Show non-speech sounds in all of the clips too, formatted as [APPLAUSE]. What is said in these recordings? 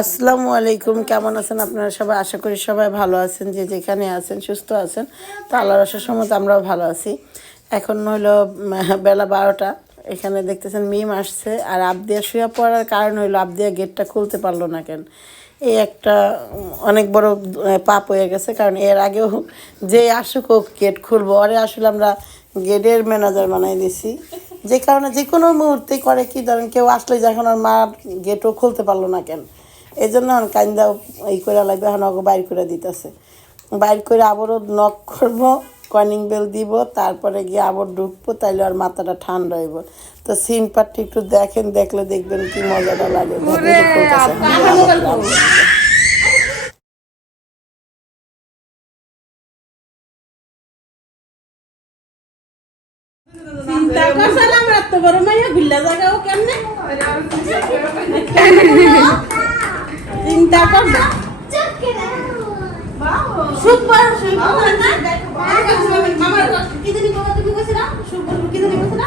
আসসালামু আলাইকুম, কেমন আছেন আপনারা সবাই? আশা করি সবাই ভালো আছেন, যে যেখানে আছেন, সুস্থ আছেন। তো আল্লাহর আসার সময় আমরাও ভালো আছি। এখন হলো বেলা বারোটা। এখানে দেখতেছেন মিম আসছে, আর আবদিয়া শুয়ে পড়ার কারণ হইল, আবদিয়া গেটটা খুলতে পারল না কেন। এই একটা অনেক বড় পাপ হয়ে গেছে, কারণ এর আগেও যে আসুক, ও গেট খুলবো। আরে আসলে আমরা গেটের ম্যানেজার বানাই দিছি। যে কারণে যে কোনো মুহূর্তে করে কি ধরেন কেউ আসলে যখন আর মা গেটও খুলতে পারল না কেন এই জন্য এখন কান্দা এই করে লাগবে এখন ওকে বাইর করে দিতেছে। বাইর করে আবারও নক করব কনিং বেল দিব তারপরে গিয়ে আবার ঢুকবো তাইলে আর মাথাটা ঠান্ডা হইব। তো সিন পার্টটি একটু দেখেন দেখলে দেখবেন কি মজাটা লাগে। ভিল্লা জায়গাও কেমনে? চিন্তা কর সুপার সুপার না? মামার কি জানি বাবা তুমি কইছিলা সুপার কি জানি কইছিলা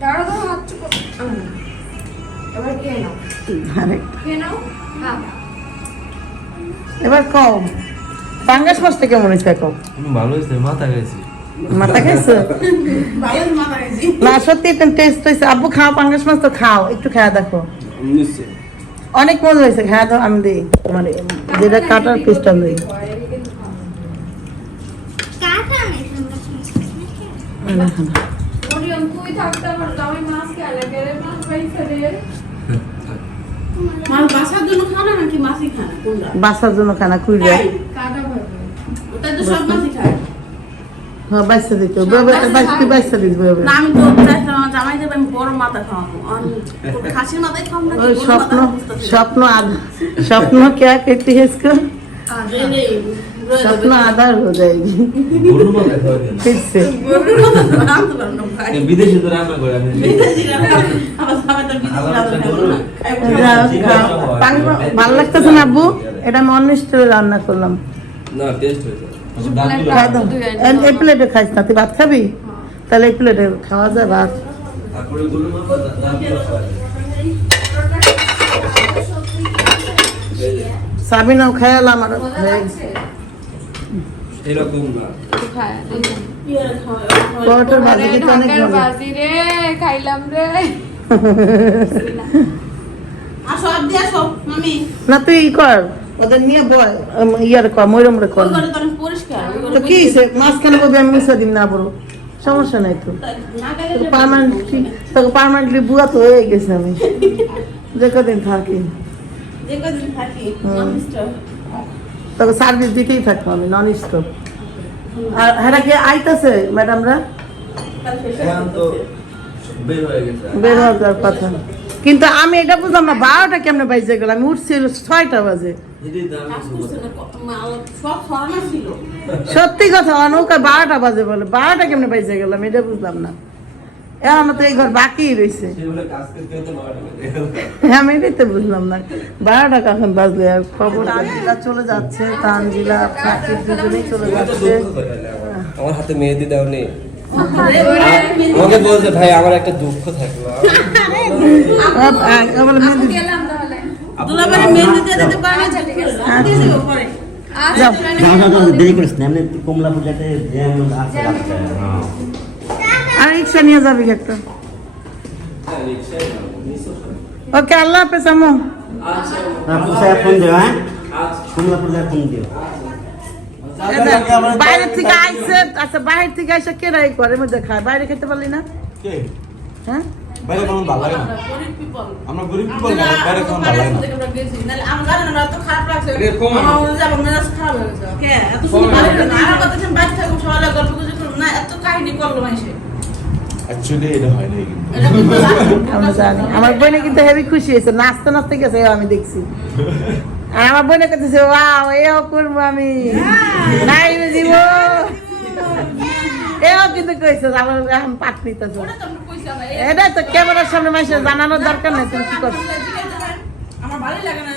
দাঁড়া দাঁড়া হাত এবার কে নাও হ্যাঁ এবার কম পাঙ্গাস মাছটা কেমন হয়েছে কম আমি ভালো হয়েছে মাথা গেছি। মাথা খাইছো? ভালো না সত্যি একটা টেস্ট হয়েছে আব্বু খাও পাঙ্গাস মাছ তো খাও একটু খাওয়া দেখো। অনেক মজা হয়েছে খাওয়া দাও আমি দিই। মানে যেটা কাটার পিসটা দিই। বাসার জন্য খানা খুঁজে কাটা ভাবে ওটা তো সব মাছই খায়। হ্যাঁ বাইসা দিতে তুই বাইসা দিস বই না আমি তো চাইছিলাম আমার জামাই দেবে আমি বড় মাথা খাওয়াবো আমি ওর খাসির মাথায় খাওয়াবো না ওই স্বপ্ন স্বপ্ন আধা স্বপ্ন क्या कहती है इसको স্বপ্ন আধার हो जाएगी গরুর মাথা খাওয়া দিন फिर से বিদেশি তো রান্না করে আমি ভালো লাগতেছে না আব্বু এটা আমি অন্য স্টাইলে রান্না করলাম না টেস্ট হয়েছে খাই দাও। এই- এই প্লেটে খাইস না তুই ভাত খাবি? তাহলে এই প্লেটে খাওয়া যায় ভাত। সাবিনাও হয়ে গেছে। এরকম না। তুই পরোটার ভাজি কিন্তু অনেক ঢাকার মজা রে খাইলাম রে। [LAUGHS] আসো আব্দি আসো মামি। না তুই ই কর ওদের নিয়ে বয় ইয়ার কর ময়ূরম রে কর তো কি? মাঝখানে বলবি আমি মুছা দিম না বড় সমস্যা নাই তো। পার্মানেন্টলি তোকে পার্মানেন্টলি বুয়া তো হয়ে গেছে আমি। যে কদিন থাকি। তোকে সার্ভিস দিতেই থাকব আমি নন স্টপ আর হ্যাঁ কি আইতাছে ম্যাডামরা বের হয়ে গেছে। বের হওয়ার কথা। কিন্তু আমি এটা বুঝলাম না বারোটা কেমনে বাইজে গেল? আমি উঠছি ছয়টা বাজে। সত্যি কথা নৌকা বারোটা বাজে বলে বারোটা কেমনে বাইজে গেলাম এটা বুঝলাম না। এখন আমার তো এই ঘর বাকি রয়েছে আমি এটাই তো বুঝলাম না বারোটা কখন বাজলে আর খবর তানজিলা চলে যাচ্ছে তানজিলা চলে যাচ্ছে। আমার হাতে মেহেদি দাও নেই আমাকে বলছে ভাই আমার একটা দুঃখ থাকল আচ্ছা আচ্ছা। রাস্তায় হ্যাঁ। আর রিক্সা নিয়ে যাবি একটা? ওকে আল্লাহ হাফেজ আমু। ফোন দিও হ্যাঁ? ফোন দিও। বাইরে থেকে আইসে আচ্ছা বাইরে থেকে আইসে কে রাই করে? মধ্যে খায়। বাইরে খেতে পারলি না? কে? হ্যাঁ? বাইরে কেমন ভালো লাগে না। আমরা গরিব পিপল না বাইরে কেমন ভালো লাগে না। আমার না। এত খারাপ লাগছে। এ, কমান। আমার মেজাজ খারাপ কে? এত শুনে ভালো না আমার কথা শুনে বাচ্চা থাকুন সবাই গল্প গুজব করুন না এত কাহিনী করল মানুষে। অ্যাকচুয়ালি এটা হয় নাই কিন্তু। আমরা জানি। আমার বোনে কিন্তু হেভি খুশি হয়েছে। নাচতে নাচতে গেছে আমি দেখছি। [LAUGHS] আমার বোনে করতেছে ওয়াও এও করব আমি। নাই দিব এও কিন্তু কইছে আমার এখন পাট নিতেছে। এটা তো ক্যামেরার সামনে মানুষের জানানোর দরকার নেই তুমি কি করছ? আমার ভালোই লাগে না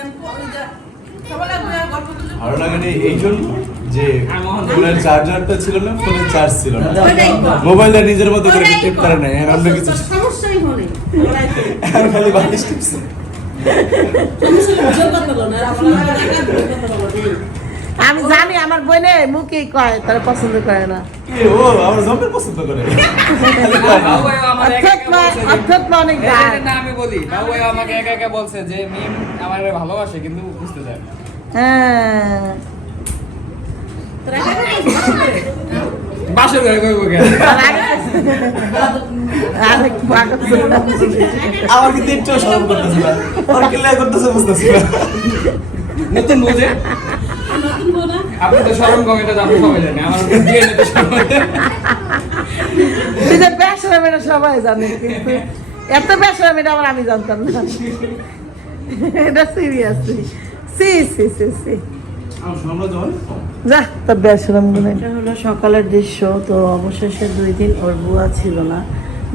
ভালো লাগেনি এই জন্য যে ফোনের চার্জারটা ছিল না ফোনের চার্জ ছিল না। মোবাইলটা নিজের মতো করে টিপ করে নেয় আর অন্য কিছু। সমস্যাই হলে। আর খালি বালিশ টিপছে। আমি জানি আমার বোনে মুখেই কয় তারা পছন্দ করে না। আমি বলি আমাকে একা একা বলছে যে মিম আমার ভালোবাসে কিন্তু বুঝতে চায় না। হ্যাঁ। কইবো কেন আমার কিন্তু একটু সরম করতেছে না। আর কি করতেছে বুঝতেছি না। নতুন বুঝে আপনি তো শরম কম এটা আপনি সবাই জানেন আমার নিতে হয়। জানে। কিন্তু এত বেসরা মেয়েটা আবার আমি জানতাম না। এটা serious C C C C. তো। যা এটা হলো সকালের দৃশ্য, তো অবশেষে দুই দিন ওর বুয়া ছিল না।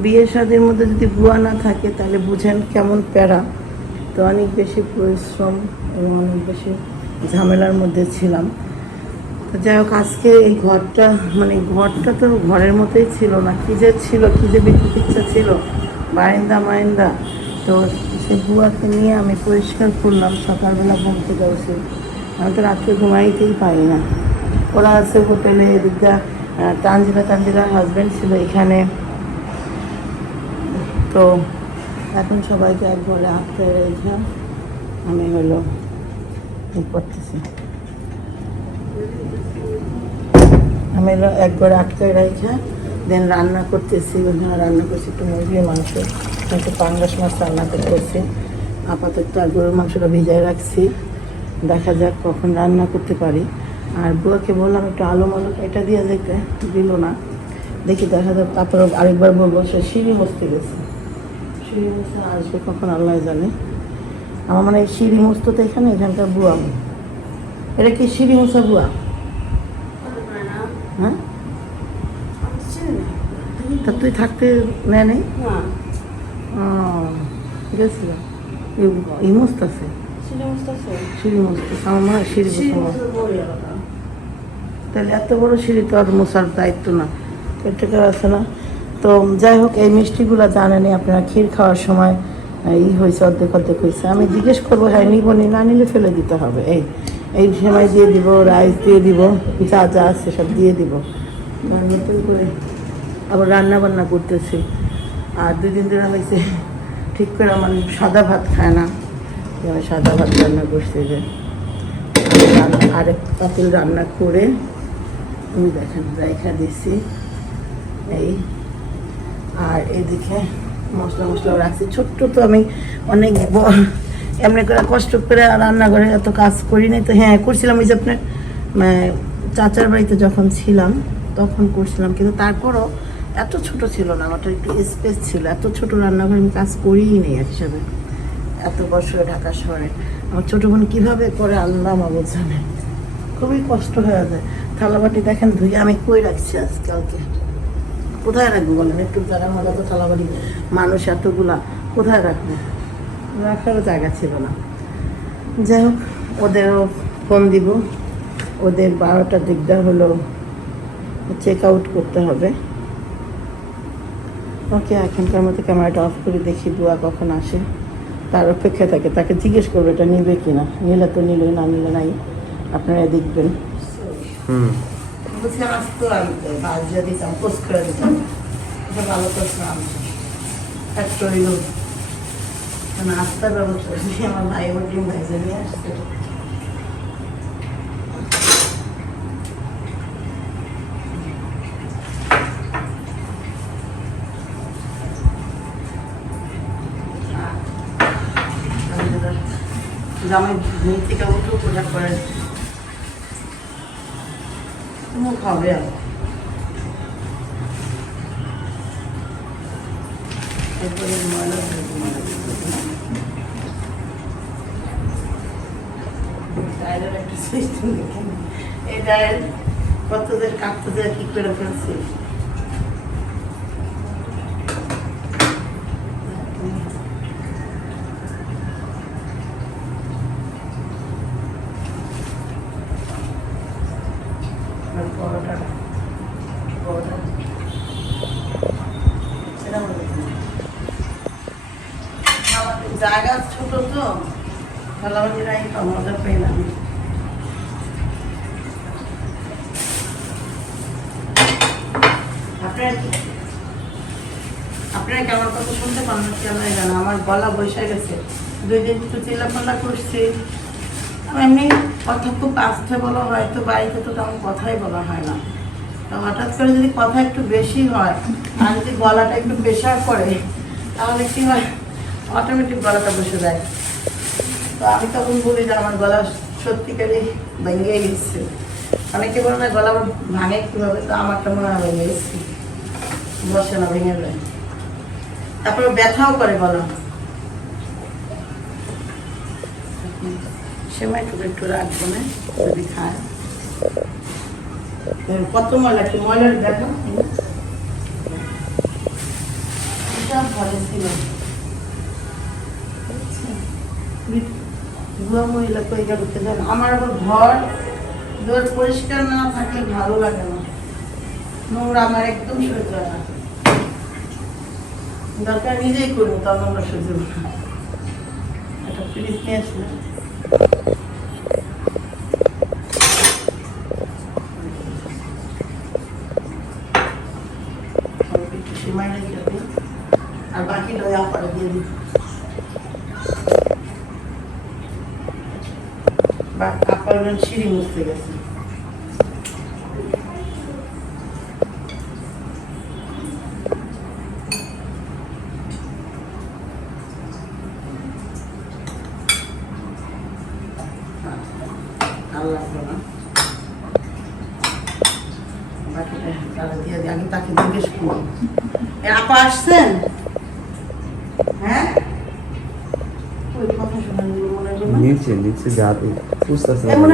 বিয়ের শাদির মধ্যে যদি বুয়া না থাকে, তাহলে বুঝেন কেমন প্যারা। তো অনেক বেশি পরিশ্রম এবং অনেক বেশি ঝামেলার মধ্যে ছিলাম। তো যাই হোক, আজকে এই ঘরটা মানে ঘরটা তো ঘরের মতোই ছিল না। কী যে ছিল, কী যে বিদ্যুৎ ইচ্ছা ছিল। বারিন্দা, মারিন্দা। তো সেই বুয়াকে নিয়ে আমি পরিষ্কার করলাম, সকালবেলা ঘুম থেকে উঠে। আমি তো রাত্রে ঘুমাইতেই পারি না। ওরা আছে হোটেলে, এদিকটা তানজিলা তানজিলার হাজব্যান্ড ছিল এখানে। তো এখন সবাইকে এক ঘরে আটকে রেখে আমি হলো করতেছি। আমি হলো এক ঘরে আটকে রেখে দেন রান্না করতেছি রান্না করছি একটু মুরগির মাংস, একটু পাঙ্গাস মাছ রান্না করতেছি। আপাতত গরুর মাংসটা ভিজায় রাখছি। দেখা যাক কখন রান্না করতে পারি। আর বুয়াকে বললাম একটু আলো মালু এটা দিয়ে দেখতে দিল না। দেখি দেখা যাক তারপর আরেকবার বলব সে সিঁড়ি মস্তে গেছে। সিঁড়ি মস্তে আসবে কখন আল্লাহ জানে। আমার মানে সিঁড়ি মস্ত তো এখানে এখানকার বুয়া। এটা কি সিঁড়ি মশা বুয়া? হ্যাঁ? তা তুই থাকতে নেয় নেই? ও, গেছিল। এই মস্ত আছে সিঁড়ি মস্ত আমার সিঁড়ি তাহলে এত বড় সিঁড়ি তো আর মশার দায়িত্ব না। কেটে আছে না। তো যাই হোক এই মিষ্টিগুলো জানেনি আপনারা ক্ষীর খাওয়ার সময় ই হয়েছে অর্ধেক অর্ধেক হয়েছে আমি জিজ্ঞেস করব হ্যাঁ নিব নি না নিলে ফেলে দিতে হবে। এই এই সময় দিয়ে দিব রাইস দিয়ে দিব যা যা আছে সব দিয়ে দিব। নতুন করে। আবার রান্না বান্না করতেছি। আর দুই দিন ধরে হয়েছে ঠিক করে আমার সাদা ভাত খায় না। সাদা ভাত রান্না করছি যে রান্না- আরেক পাতিল রান্না করে আমি দেখেন রাইখা দিছি এই আর এদিকে মশলা মশলা রাখছি। ছোট্ট তো আমি অনেক এমনি করে কষ্ট করে রান্নাঘরে এত কাজ করি নাই তো। হ্যাঁ করছিলাম ওই যে আপনার মানে, চাচার বাড়িতে যখন ছিলাম তখন করছিলাম কিন্তু তারপরও এত ছোট ছিল না আমারটা একটু স্পেস ছিল। এত ছোট রান্নাঘরে আমি কাজ করিই নেই হিসাবে। এত বছরে ঢাকা শহরে। আমার ছোটো বোন কীভাবে করে আল্লাহ মাবুদ জানে। খুবই কষ্ট হয়ে যায়। থালাবাটি দেখেন ধুয়ে আমি কই রাখছি আজকালকে? কোথায় রাখব বলেন? একটু জায়গার মধ্যে তো থালাবাটি, মানুষ এতগুলা কোথায় রাখব? রাখারও জায়গা ছিল না। যাই হোক, ওদেরও ফোন দিব। ওদের বারোটার দিকদার হলো চেক আউট করতে হবে। ওকে, এখনকার মতো ক্যামেরাটা অফ করে দেখি বুয়া কখন আসে। তার অপেক্ষা থাকে। তাকে জিজ্ঞেস করবে এটা নিবে কি না নিলে তো নিলে না নিলে নাই। আপনারা দেখবেন। হুম। বলছিলাম আসতো আমি ভাজিয়া দিতাম পোস্ট করে দিতাম। এটা ভালো করছিলাম একটা হইল নাস্তার ব্যবস্থা করছি আমার ভাই ওর ডিম ভাইজে নিয়ে আসছে। জামাই ঘুম থেকে উঠো পূজা করে হবে আর। এরপরে ডায়ের একটা। এই কতদের কাটতে কি করে ফেলছি? মজা না আপনারা কি কথা শুনতে পান আমার গলা বসে গেছে। দুই দিন একটু চিল্লাপাল্লা করছি। এমনি কথা খুব আস্তে বলা হয় তো বাড়িতে তো তেমন কথাই বলা হয় না। তো হঠাৎ করে যদি কথা একটু বেশি হয়, আর যদি গলাটা একটু প্রেশার করে তাহলে কি হয়? অটোমেটিক গলাটা বসে যায়। তো আমি তখন বলি যে আমার গলা সত্যিকারই ভেঙে গেছে। অনেকে বলে না, গলা ভাঙে কীভাবে? তো আমারটা মনে হয় ভেঙে গেছে। বসে না, ভেঙে যায়। তারপরে ব্যথাও করে গলা। সেমাই টুকু একটু রাখব না, যদি খায়। কত ময়লা? কি ময়লার সব ভালো ছিল। বুয়া মহিলা তো এটা করতে জানে? আমার আবার ঘর ধর পরিষ্কার না থাকলে ভালো লাগে না। নোংরা আমার একদম সহ্য হয় না। দরকার নিজেই করব তাও আমরা সহ্য না। একটা ফ্রিজ নিয়ে আসলে আসছেন? হ্যাঁ? না নিচে নিচে যাবে বুঝতেছে এমন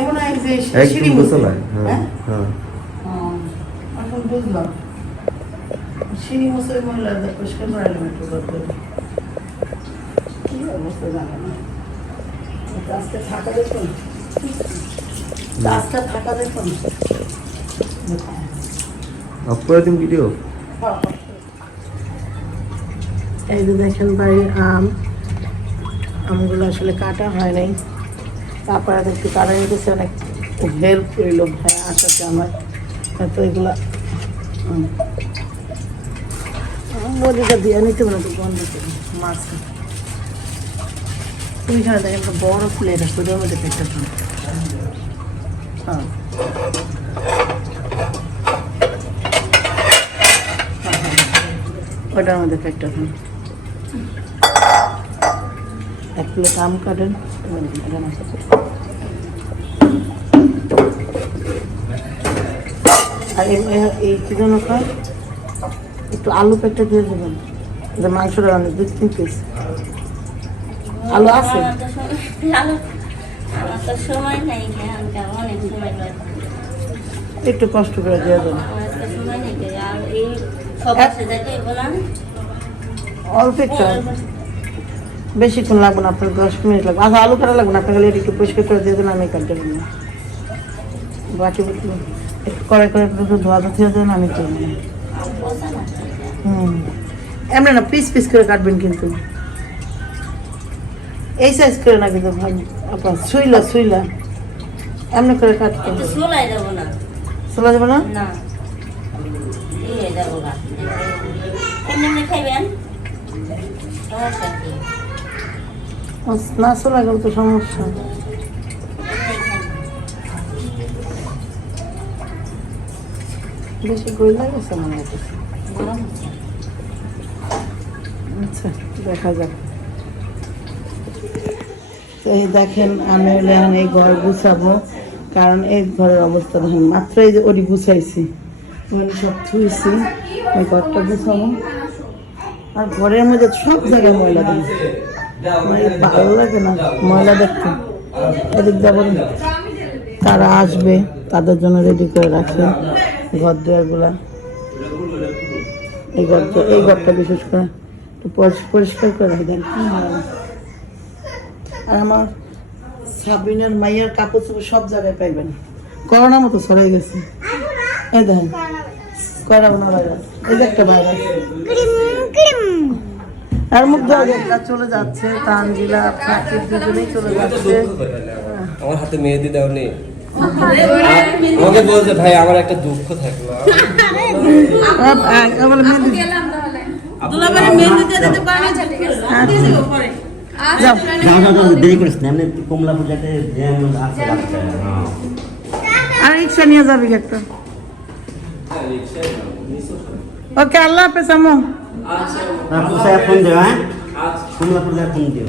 এমন এক যে সিঁড়ি একদম হ্যাঁ হ্যাঁ? হ্যাঁ। এখন বুঝলাম। সিঁড়ি মুছে মহিলাদের পরিষ্কার করালাম একটু করতে কি অবস্থা জানে না। আজকে থাকা দেখুন। আজকে থাকা দেখুন। ভিডিও এই যে দেখেন বাড়ির আম। আমগুলো আসলে কাটা হয় নাই। তারপরে একটু কাটা নিতেছে অনেক হেল্প করল ভাই আসাতে আমার। তো এগুলো বদিটা দিয়ে নিতে পারে তো করে মাছ ওইখানে দেখেন একটা বড় প্লেট আছে ওদের মধ্যে পেটটা হ্যাঁ। ওটার মধ্যে পেটটা এক প্লেট আম কাটেন। আর এই- কয়? একটু আলু পেটটা দিয়ে দেবেন যে মাংসটা রান্না দুই তিন পিস আলু আছে? একটু কষ্ট করে দিয়ে দেবেন। অল্প একটু বেশিক্ষণ লাগবে না আপনার দশ মিনিট লাগবে। আচ্ছা আলু কাটা লাগবে না আপনার খালি একটু পরিষ্কার করে দিয়ে দেন আমি কাটতে পারব না। বুটি একটু করে করে একটু ধোয়া ধুতে দেন আমি করে না হুম। এমনি না পিস পিস করে কাটবেন কিন্তু। এই সাইজ করে না কিন্তু ভাই আপনার সুইলা সুইলা। এমনি করে কাটতে একটু যাব না। যাবে না? না। এমনি খাইবেন? কি না চলে গেলে তো সমস্যা। বেশি গইলা গেছে মনে হচ্ছে আচ্ছা দেখা যাক। তো এই দেখেন আমি এখন এই ঘর গুছাবো কারণ এই ঘরের অবস্থা দেখেন মাত্র এই যে ওটি গুছাইছি। সব থুইছি ওই ঘরটা গুছাবো। আর ঘরের মধ্যে সব জায়গায় ময়লা এই ভালো লাগে না ময়লা দেখতে এদিক যাব তারা আসবে, তাদের জন্য রেডি করে রাখে ঘর দুয়ারগুলা। এই ঘরটা এই ঘরটা বিশেষ করে একটু পরিষ- পরিষ্কার করে রাখি দেন। আর আমার সাবিনের মাইয়ার কাপড় চোপড় সব জায়গায় পাইবেন। করোনা মতো ছড়াই গেছে। এই দেখেন করোনা ভাইরাস? এই একটা ভাইরাস। আর মুখ চলে যাচ্ছে তানজিলা প্রাচীর দুজনেই চলে যাচ্ছে। আমার হাতে মেহেদি দাও নেই আমাকে বলছে ভাই আমার একটা দুঃখ থাকল আপ- আ- আ- বলে মেহেন্দি দুলাভাইয়ের মেহেন্দি দিয়ে দিতে পারবে? দিয়ে দিবো পরে। যাও। যাও যাও যাও দেরি করিস না এমনি কমলাপুর যাতে জ্যাম আছে রাস্তায় হ্যাঁ। আর রিক্সা নিয়ে যাবি একটা? ওকে আল্লাহ হাফেজ আমু। তারপর স্যার ফোন দিও হ্যাঁ? কমলাপুর ফোন দিও।